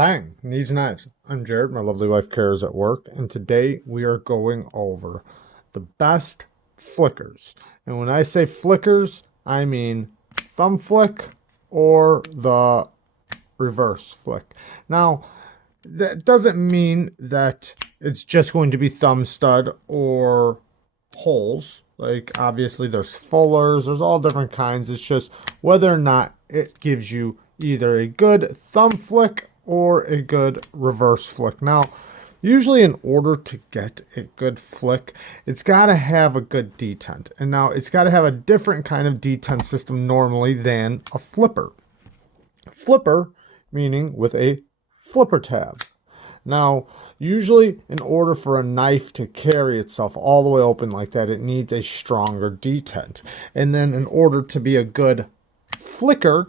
Bang! Needs knives. I'm Jared. My lovely wife Kara is at work, and today we are going over the best flickers. And when I say flickers, I mean thumb flick or the reverse flick. Now, that doesn't mean that it's just going to be thumb stud or holes. Like, obviously, there's fullers, there's all different kinds. It's just whether or not it gives you either a good thumb flick or a good reverse flick. Now, usually in order to get a good flick, it's got to have a good detent. And now it's got to have a different kind of detent system normally than a flipper. Flipper, meaning with a flipper tab. Now, usually in order for a knife to carry itself all the way open like that, it needs a stronger detent. And then in order to be a good flicker,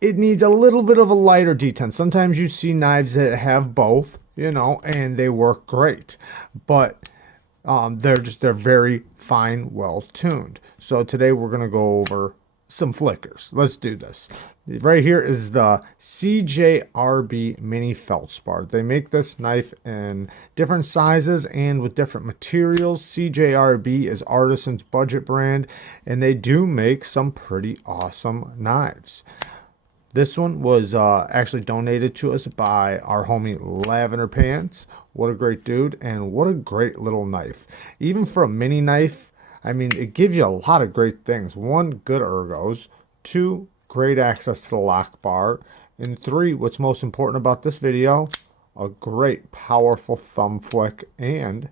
it needs a little bit of a lighter detent. Sometimes you see knives that have both, you know, and they work great. But they're very fine, well tuned. So today we're going to go over some flickers. Let's do this. Right here is the CJRB mini feldspar. They make this knife in different sizes and with different materials. CJRB is Artisan's budget brand, and they do make some pretty awesome knives. This one was actually donated to us by our homie Lavender Pants. What a great dude, and what a great little knife. Even for a mini knife, I mean, it gives you a lot of great things. 1, good ergos. 2, great access to the lock bar. And 3, what's most important about this video, a great powerful thumb flick. And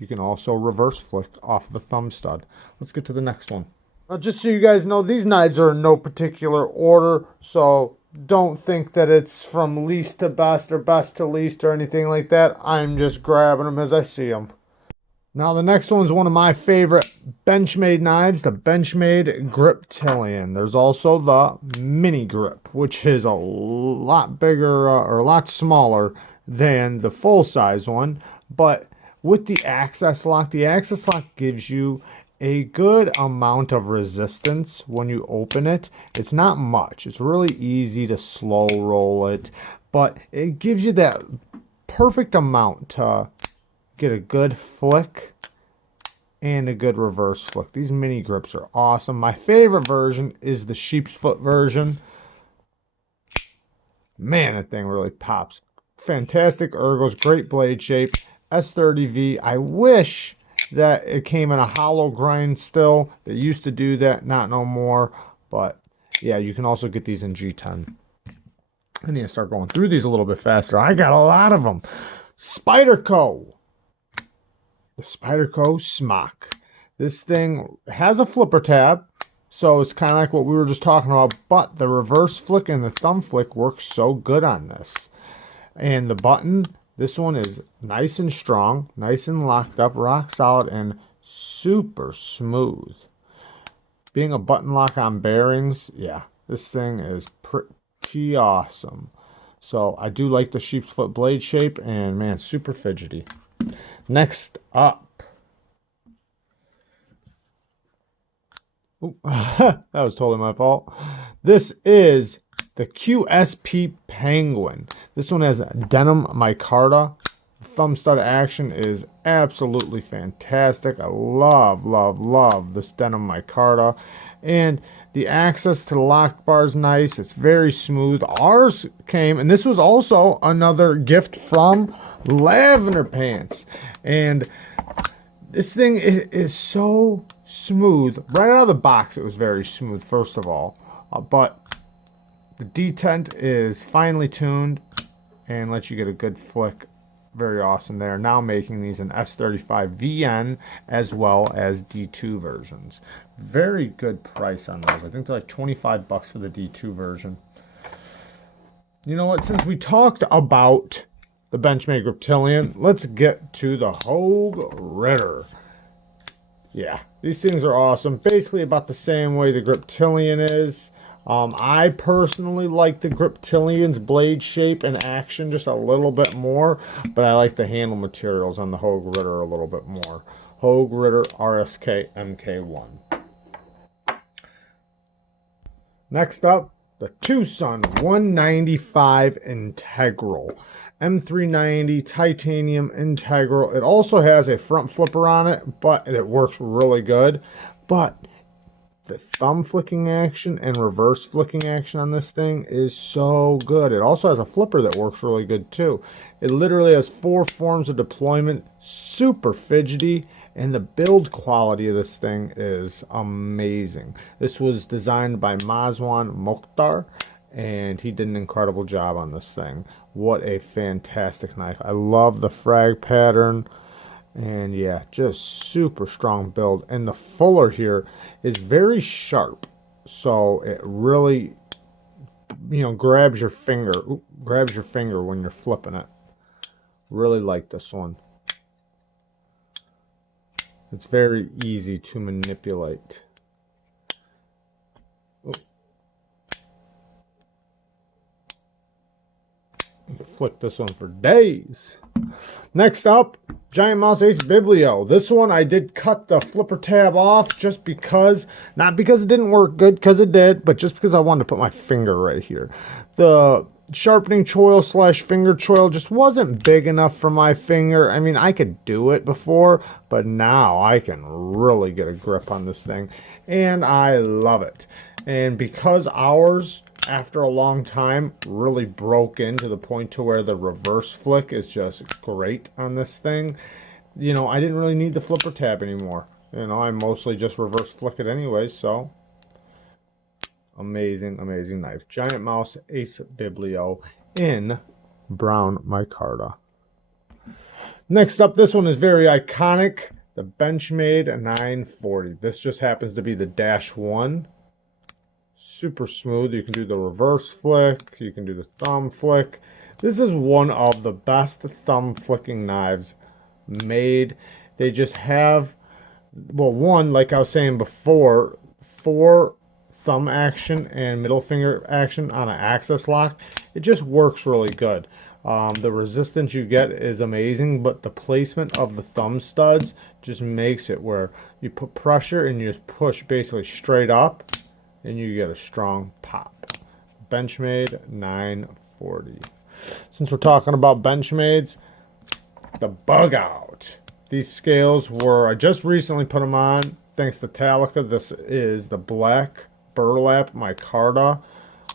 you can also reverse flick off the thumb stud. Let's get to the next one. Now, just so you guys know, these knives are in no particular order, so don't think that it's from least to best or best to least or anything like that. I'm just grabbing them as I see them. Now, the next one's one of my favorite Benchmade knives, the Benchmade Griptilian. There's also the Mini Grip, which is a lot bigger or a lot smaller than the full-size one. But with the access lock gives you a good amount of resistance when you open it. It's not much. It's really easy to slow roll it, but it gives you that perfect amount to get a good flick and a good reverse flick. These mini grips are awesome. My favorite version is the sheep's foot version. Man, that thing really pops. Fantastic ergos, great blade shape, S30V. I wish that it came in a hollow grind still. They used to do that, not no more. But yeah, you can also get these in G10. I need to start going through these a little bit faster. I got a lot of them. Spyderco. The Spyderco Smock. This thing has a flipper tab, so it's kind of like what we were just talking about, but the reverse flick and the thumb flick works so good on this. And the button, this one is nice and strong, nice and locked up, rock solid, and super smooth. Being a button lock on bearings, yeah, this thing is pretty awesome. So I do like the sheep's foot blade shape, and man, super fidgety. Next up. Ooh, that was totally my fault. This is the QSP Penguin. This one has denim micarta. The thumb stud action is absolutely fantastic. I love this denim micarta. And the access to the lock bar is nice. It's very smooth. Ours came, and this was also another gift from Lavender Pants. And this thing is so smooth. Right out of the box, it was very smooth, first of all. But the detent is finely tuned and lets you get a good flick. Very awesome. They're now making these in S35 VN as well as D2 versions. Very good price on those. I think they're like 25 bucks for the D2 version. You know what? Since we talked about the Benchmade Griptilian, let's get to the Hog Rider. Yeah, these things are awesome. Basically about the same way the Griptilian is. I personally like the Griptilian's blade shape and action just a little bit more, but I like the handle materials on the Hog Rider a little bit more. Hog Rider RSK MK1. Next up, the Twosun 195 Integral. M390 titanium integral. It also has a front flipper on it, but it works really good. But the thumb flicking action and reverse flicking action on this thing is so good. It also has a flipper that works really good too. It literally has 4 forms of deployment, super fidgety, and the build quality of this thing is amazing. This was designed by Mazwan Mokhtar, and he did an incredible job on this thing. What a fantastic knife. I love the frag pattern, and yeah, just super strong build. And the fuller here is very sharp, so it really, you know, grabs your finger. Grabs your finger when you're flipping it. Really like this one. It's very easy to manipulate. You can flick this one for days. Next up, Giant Mouse Ace Hbiblio. This one I did cut the flipper tab off just because, not because it didn't work good, because it did, but just because I wanted to put my finger right here. The sharpening choil slash finger choil just wasn't big enough for my finger. I mean, I could do it before, but now I can really get a grip on this thing, and I love it. And because ours, after a long time, really broke in to the point to where the reverse flick is just great on this thing, you know, I didn't really need the flipper tab anymore. You know, I mostly just reverse flick it anyway, so amazing, amazing knife. Giant Mouse Ace Hbiblio in brown micarta. Next up, this one is very iconic, the Benchmade 940. This just happens to be the -1. Super smooth. You can do the reverse flick, you can do the thumb flick. This is one of the best thumb flicking knives made. They just have, well, one, like I was saying before, 4 thumb action and middle finger action on an access lock. It just works really good. The resistance you get is amazing, but the placement of the thumb studs just makes it where you put pressure and you just push basically straight up and you get a strong pop. Benchmade 940. Since we're talking about Benchmades, the Bug Out. These scales were, I just recently put them on thanks to Metallica. This is the black burlap micarta.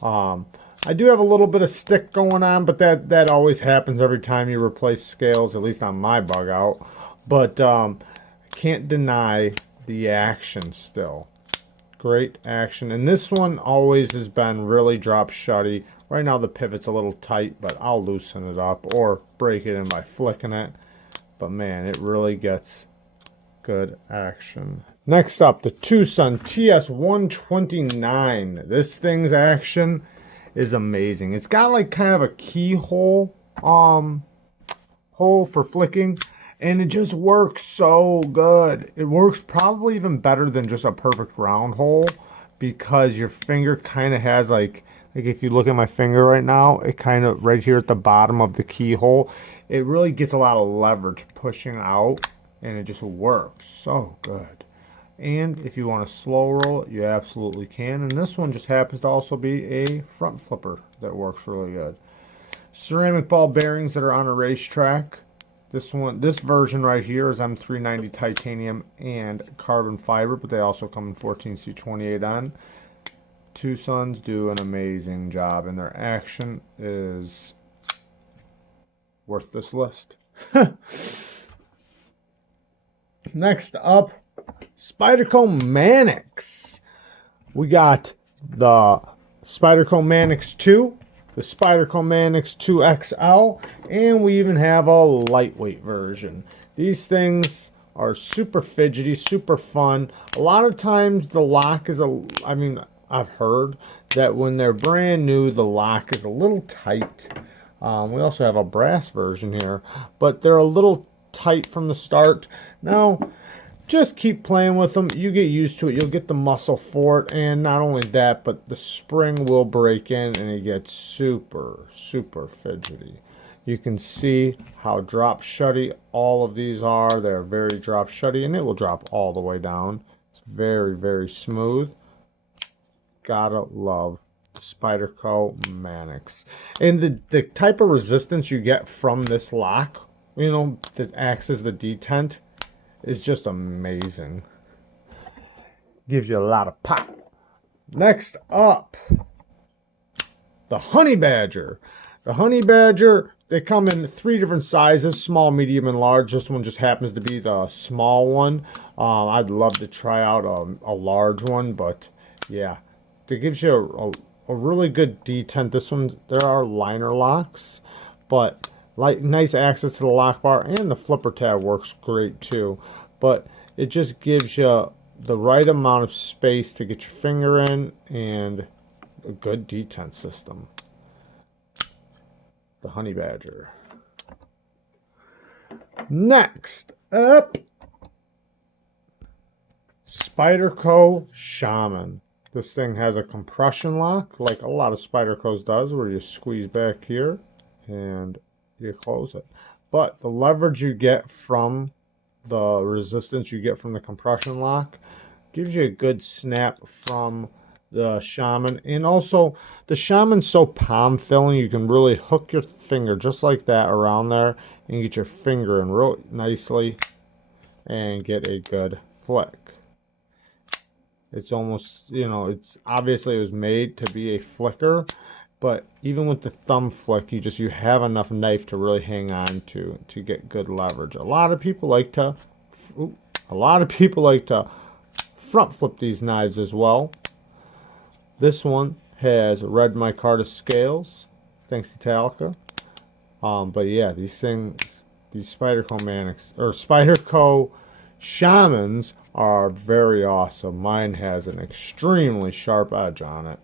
I do have a little bit of stick going on, but that always happens every time you replace scales, at least on my Bug Out. But can't deny the action still. Great action. And this one always has been really drop shutty. Right now the pivot's a little tight, but I'll loosen it up or break it in by flicking it. But man, it really gets good action. Next up, the Twosun TS129. This thing's action is amazing. It's got like kind of a keyhole hole for flicking, and it just works so good. It works probably even better than just a perfect round hole, because your finger kind of has like if you look at my finger right now, it kind of right here at the bottom of the keyhole, it really gets a lot of leverage pushing out, and it just works so good. And if you want to slow roll it, you absolutely can. And this one just happens to also be a front flipper that works really good. Ceramic ball bearings that are on a racetrack. This version right here is M390 titanium and carbon fiber, but they also come in 14C28N. Twosuns do an amazing job, and their action is worth this list. Next up, Spyderco Manix. We got the Spyderco Manix 2, the Spyderco Manix 2 XL, and we even have a lightweight version. These things are super fidgety, super fun. A lot of times the lock is I've heard that when they're brand new, the lock is a little tight. We also have a brass version here, but they're a little tight from the start. Now, just keep playing with them. You get used to it. You'll get the muscle for it. And not only that, but the spring will break in and it gets super, super fidgety. You can see how drop shutty all of these are. They're very drop shutty, and it will drop all the way down. It's very, very smooth. Gotta love Spyderco Manix. And the type of resistance you get from this lock, you know, that acts as the detent, is just amazing. Gives you a lot of pop. Next up, the Honey Badger. The Honey Badger, they come in 3 different sizes, small, medium, and large. This one just happens to be the small one. I'd love to try out a large one, but yeah, it gives you a really good detent. This one, there are liner locks, but like nice access to the lock bar, and the flipper tab works great too. But it just gives you the right amount of space to get your finger in and a good detent system. The Honey Badger. Next up, Spyderco Shaman. This thing has a compression lock, like a lot of Spyderco's does, where you squeeze back here and you close it. But the leverage you get from the resistance you get from the compression lock gives you a good snap from the Shaman. And also, the Shaman's so palm filling, you can really hook your finger just like that around there and get your finger in real nicely and get a good flick. It's almost, you know, it's obviously it was made to be a flicker, but even with the thumb flick, you have enough knife to really hang on to get good leverage. A lot of people like to front flip these knives as well. This one has red micarta scales, thanks to Metallica. But yeah, these things, these Spyderco Manix or Spyderco Shamans are very awesome. Mine has an extremely sharp edge on it.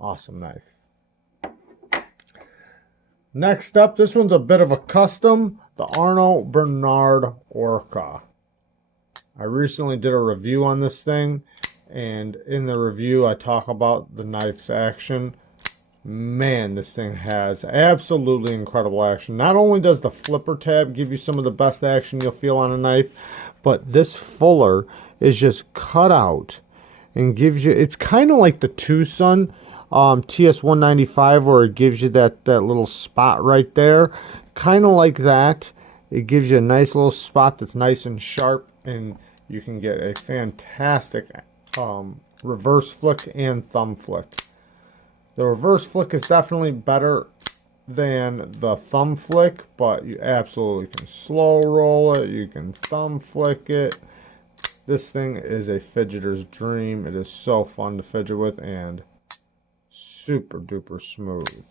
Awesome knife. Next up, this one's a bit of a custom, the Arnold Bernard Orca. I recently did a review on this thing, and in the review I talk about the knife's action. Man, this thing has absolutely incredible action. Not only does the flipper tab give you some of the best action you'll feel on a knife, but this fuller is just cut out and gives you, it's kind of like the Twosun TS195, where it gives you that little spot right there. Kind of like that. It gives you a nice little spot that's nice and sharp, and you can get a fantastic reverse flick and thumb flick. The reverse flick is definitely better than the thumb flick, but you absolutely can slow roll it, you can thumb flick it. This thing is a fidgeter's dream. It is so fun to fidget with and super duper smooth.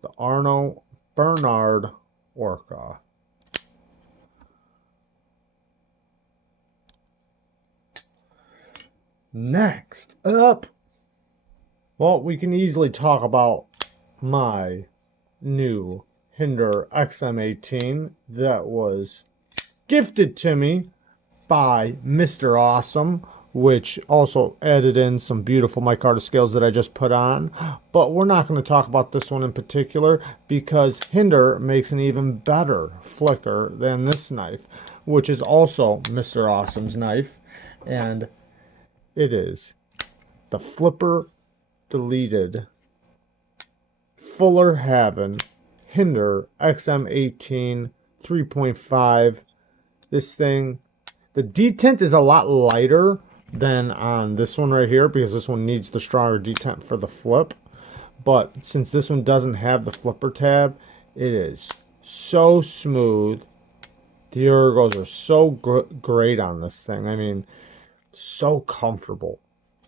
The Arnold Bernard Orca. Next up, well, we can easily talk about my new Hinder XM18 that was gifted to me by Mr. Awesome, which also added in some beautiful micarta scales that I just put on. But we're not going to talk about this one in particular because Hinder makes an even better flicker than this knife, which is also Mr. Awesome's knife. And it is the flipper deleted Fuller Haven Hinder XM18 3.5. This thing, the detent is a lot lighter than on this one right here because this one needs the stronger detent for the flip. But since this one doesn't have the flipper tab, it is so smooth. The ergos are so great on this thing. I mean, so comfortable,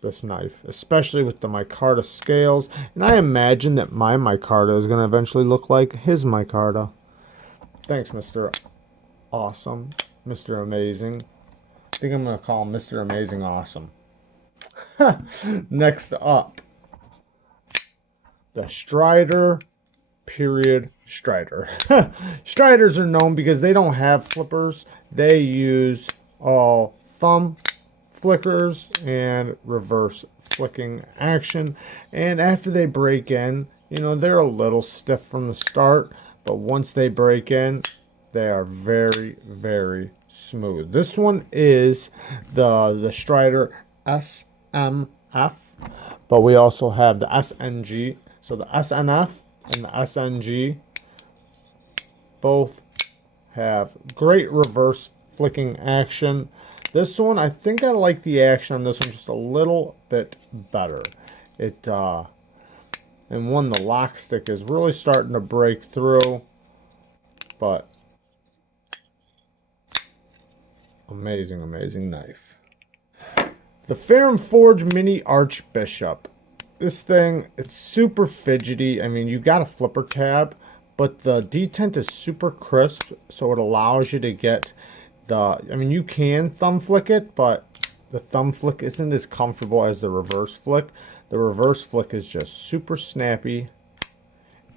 this knife, especially with the micarta scales. And I imagine that my micarta is going to eventually look like his micarta. Thanks, Mr. Awesome, Mr. Amazing. I think I'm going to call him Mr. Amazing Awesome. Next up, the Strider Strider. Striders are known because they don't have flippers. They use all thumb flickers and reverse flicking action. And after they break in, you know, they're a little stiff from the start, but once they break in, they are very, very smooth. This one is the Strider SMF, But we also have the SNG. So the SNF and the SNG both have great reverse flicking action. This one, I think I like the action on this one just a little bit better. And one, the lock stick is really starting to break through, but amazing, amazing knife. The Ferrum Forge Mini Archbishop. This thing, it's super fidgety. I mean, you got a flipper tab, but the detent is super crisp, so it allows you to get the, I mean, you can thumb flick it, but the thumb flick isn't as comfortable as the reverse flick. The reverse flick is just super snappy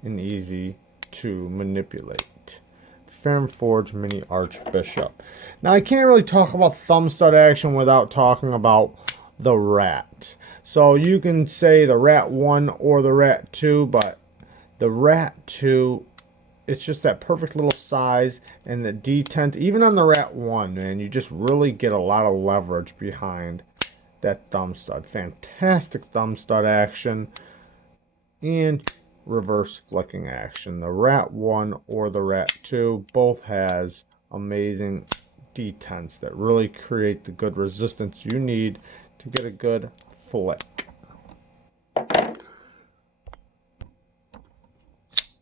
and easy to manipulate. Ferrum Forge Mini Archbishop. Now, I can't really talk about thumb stud action without talking about the Rat. So you can say the Rat 1 or the Rat 2, but the Rat 2, it's just that perfect little size, and the detent, even on the Rat 1, man, you just really get a lot of leverage behind that thumb stud. Fantastic thumb stud action and reverse flicking action. The Rat 1 or the Rat 2 both has amazing detents that really create the good resistance you need to get a good flick.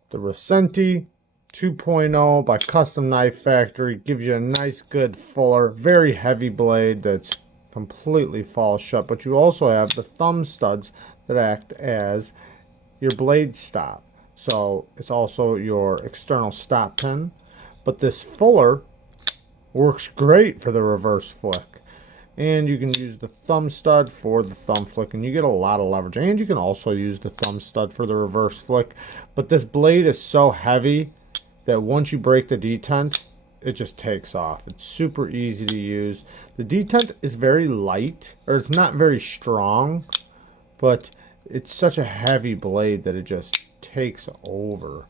The Recenti 2.0 by Custom Knife Factory gives you a nice, good, fuller, very heavy blade that's completely falls shut, but you also have the thumb studs that act as your blade stop. So it's also your external stop pin, but this fuller works great for the reverse flick. And you can use the thumb stud for the thumb flick, and you get a lot of leverage. And you can also use the thumb stud for the reverse flick. But this blade is so heavy that once you break the detent, it just takes off. It's super easy to use. The detent is very light, or it's not very strong, but it's such a heavy blade that it just takes over.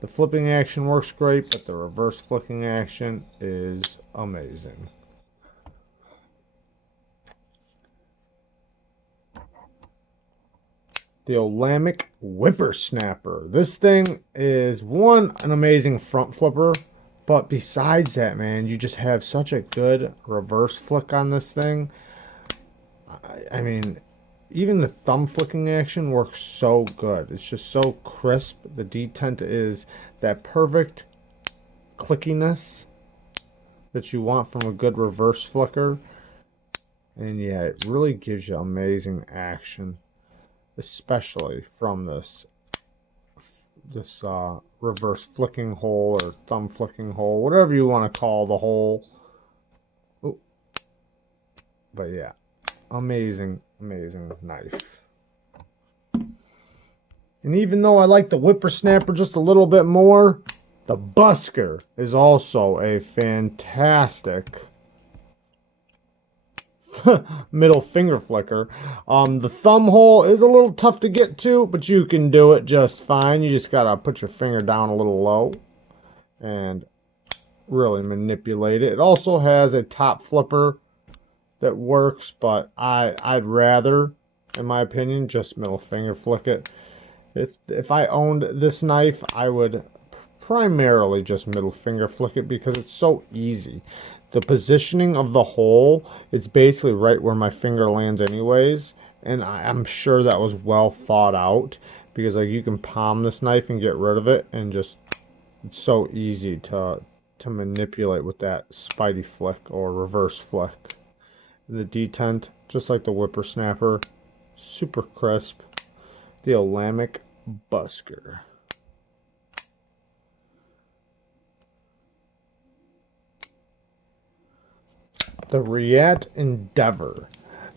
The flipping action works great, but the reverse flicking action is amazing. The Olamic Whippersnapper. This thing is, one, an amazing front flipper, but besides that, man, you just have such a good reverse flick on this thing. I mean, even the thumb flicking action works so good. It's just so crisp. The detent is that perfect clickiness that you want from a good reverse flicker. And yeah, it really gives you amazing action, especially from this reverse flicking hole or thumb flicking hole, whatever you want to call the hole. Ooh. But yeah, amazing, amazing knife. And even though I like the Whippersnapper just a little bit more, the Busker is also a fantastic middle finger flicker. The thumb hole is a little tough to get to, but you can do it just fine. You just gotta put your finger down a little low and really manipulate it. It also has a top flipper that works, but I'd rather, in my opinion, just middle finger flick it. If I owned this knife, I would primarily just middle finger flick it because it's so easy. The positioning of the hole, it's basically right where my finger lands anyways, and I'm sure that was well thought out, because like you can palm this knife and get rid of it, and just it's so easy to manipulate with that Spidey flick or reverse flick. The detent, just like the Whippersnapper, super crisp. The Olamic Busker. The Riat Endeavor.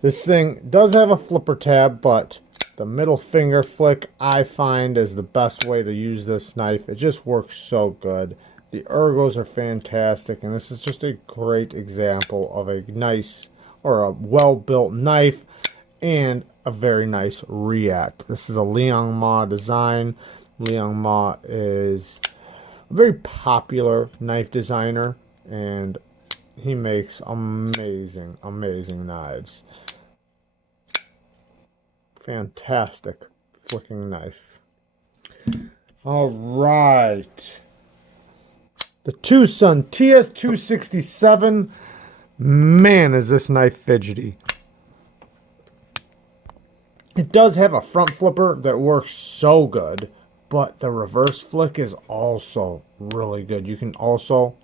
This thing does have a flipper tab, but the middle finger flick I find is the best way to use this knife. It just works so good. The ergos are fantastic, and this is just a great example of a nice or a well-built knife and a very nice Riat. This is a Liang Ma design. Liang Ma is a very popular knife designer, and he makes amazing, amazing knives. Fantastic flicking knife. All right. The Twosun TS267. Man, is this knife fidgety. It does have a front flipper that works so good, but the reverse flick is also really good. You can also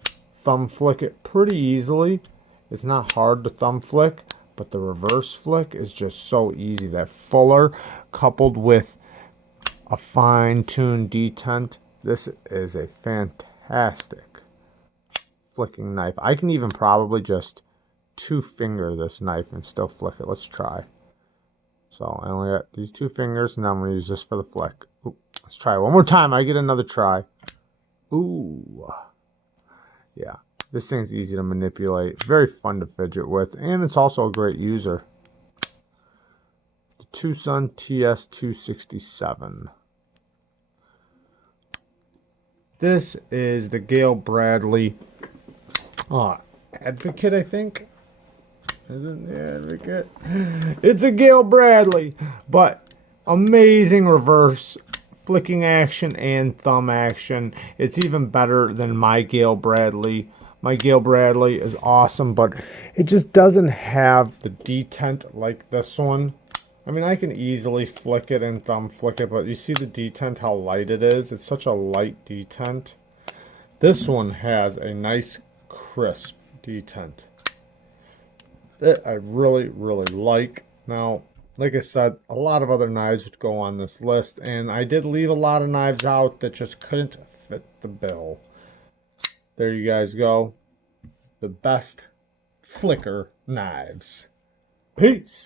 thumb flick it pretty easily. It's not hard to thumb flick, but the reverse flick is just so easy. That fuller coupled with a fine-tuned detent, this is a fantastic flicking knife. I can even probably just two-finger this knife and still flick it. Let's try. So I only got these 2 fingers, and now I'm going to use this for the flick. Ooh, let's try it one more time. I get another try. Ooh. Yeah, this thing's easy to manipulate. Very fun to fidget with, and it's also a great user. The Twosun TS267. This is the Gail Bradley Advocate, I think. Isn't the Advocate? It's a Gail Bradley, but amazing reverse flicking action and thumb action. It's even better than my Gail Bradley. My Gail Bradley is awesome, but it just doesn't have the detent like this one. I mean, I can easily flick it and thumb flick it, but you see the detent, how light it is? It's such a light detent. This one has a nice crisp detent that I really, really like. Now, like I said, a lot of other knives would go on this list, and I did leave a lot of knives out that just couldn't fit the bill. There you guys go. The best flicker knives. Peace.